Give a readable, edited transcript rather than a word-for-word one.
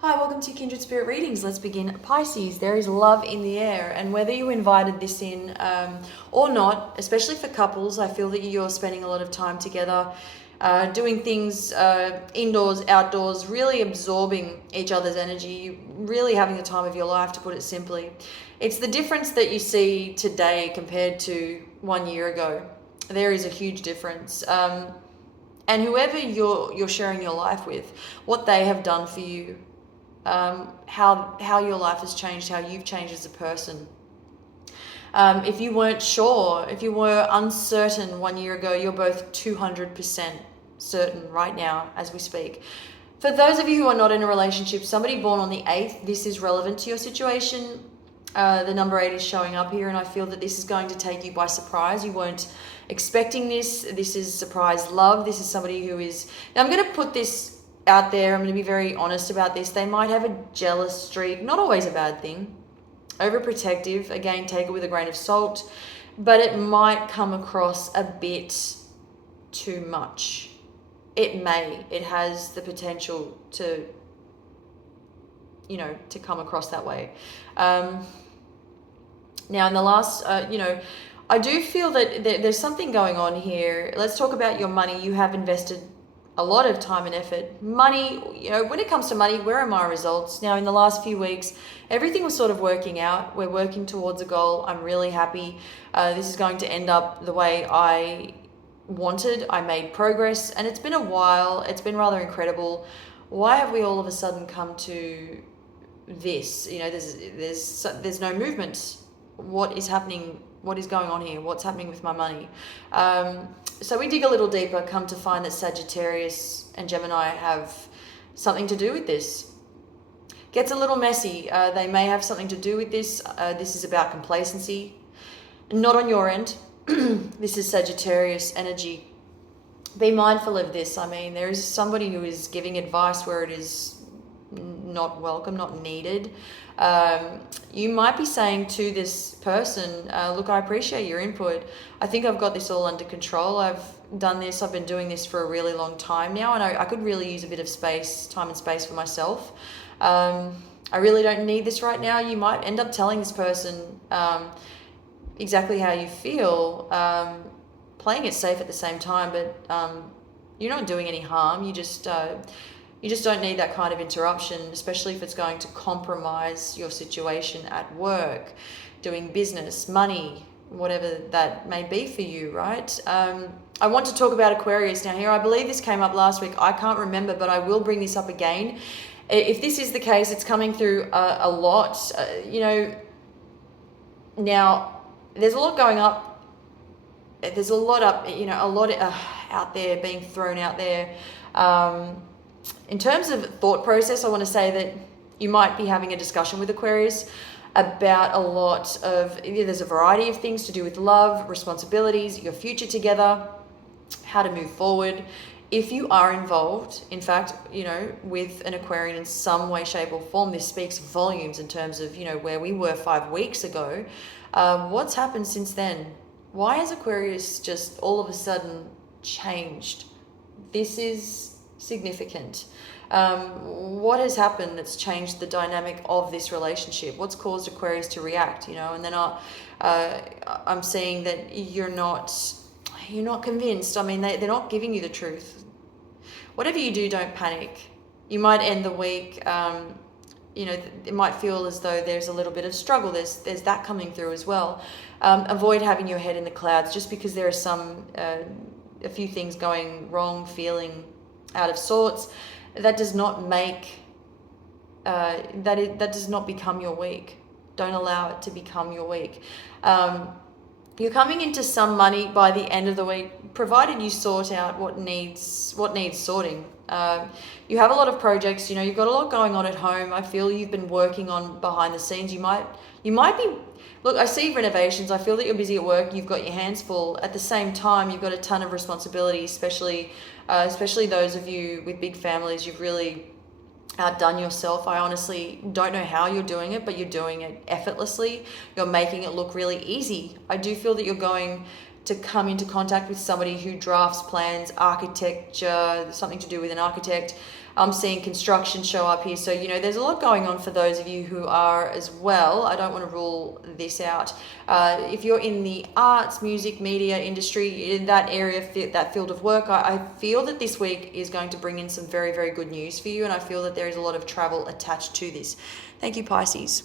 Hi, welcome to Kindred Spirit Readings. Let's begin. Pisces, there is love in the air, and whether you invited this in or not, especially for couples, I feel that you're spending a lot of time together, doing things indoors, outdoors, really absorbing each other's energy, really having the time of your life, to put it simply. It's the difference that you see today compared to 1 year ago. There is a huge difference. And whoever you're sharing your life with, what they have done for you, how your life has changed, how you've changed as a person. If you weren't sure, if you were uncertain 1 year ago, you're both 200% certain right now as we speak. For those of you who are not in a relationship, somebody born on the 8th, this is relevant to your situation. The number 8 is showing up here, and I feel that this is going to take you by surprise. You weren't expecting this. This is surprise love. This is somebody who is... Now, I'm going to put this out there. I'm going to be very honest about this. They might have a jealous streak, not always a bad thing. Overprotective, again, take it with a grain of salt, but it might come across a bit too much. It has the potential to, to come across that way. Now, in the last, I do feel that there's something going on here. Let's talk about your money. You have invested a lot of time and effort. Money, when it comes to money, where are my results? Now, in the last few weeks, everything was sort of working out. We're working towards a goal. I'm really happy. This is going to end up the way I wanted. I made progress, and it's been a while. It's been rather incredible. Why have we all of a sudden come to this? There's no movement. What is happening? What is going on here? What's happening with my money? So we dig a little deeper, come to find that Sagittarius and Gemini have something to do with this. Gets a little messy. They may have something to do with this. This is about complacency. Not on your end. This is Sagittarius energy. Be mindful of this. I mean, there is somebody who is giving advice where it is not welcome, not needed. You might be saying to this person, look, I appreciate your input. I think I've got this all under control. I've been doing this for a really long time now, and I could really use a bit of time and space for myself. I really don't need this right now. You might end up telling this person exactly how you feel, playing it safe at the same time, but you're not doing any harm. You just don't need that kind of interruption, especially if it's going to compromise your situation at work, doing business, money, whatever that may be for you, right? I want to talk about Aquarius now here. I believe this came up last week. I can't remember, but I will bring this up again. If this is the case, it's coming through a lot. Now, there's a lot going up. There's a lot up, out there being thrown out there. In terms of thought process, I want to say that you might be having a discussion with Aquarius about a lot of, there's a variety of things to do with love, responsibilities, your future together, how to move forward. If you are involved, in fact, with an Aquarian in some way, shape or form, this speaks volumes in terms of, where we were 5 weeks ago. What's happened since then? Why has Aquarius just all of a sudden changed? This is significant. What has happened that's changed the dynamic of this relationship? What's caused Aquarius to react? And then I'm seeing that you're not convinced. I mean, they're not giving you the truth. Whatever you do, don't panic. You might end the week. It might feel as though there's a little bit of struggle. There's that coming through as well. Avoid having your head in the clouds just because there are a few things going wrong, feeling out of sorts. That does not make that does not become your week. Don't allow it to become your week. You're coming into some money by the end of the week, provided you sort out what needs sorting. You have a lot of projects. You've got a lot going on at home. I feel you've been working on behind the scenes. You might be. Look, I see renovations. I feel that you're busy at work. You've got your hands full. At the same time, you've got a ton of responsibility, especially those of you with big families. You've really outdone yourself. I honestly don't know how you're doing it, but you're doing it effortlessly. You're making it look really easy. I do feel that you're going to come into contact with somebody who drafts plans, architecture, something to do with an architect. I'm seeing construction show up here. So, there's a lot going on for those of you who are as well. I don't want to rule this out. If you're in the arts, music, media industry, in that area, that field of work, I feel that this week is going to bring in some very, very good news for you. And I feel that there is a lot of travel attached to this. Thank you, Pisces.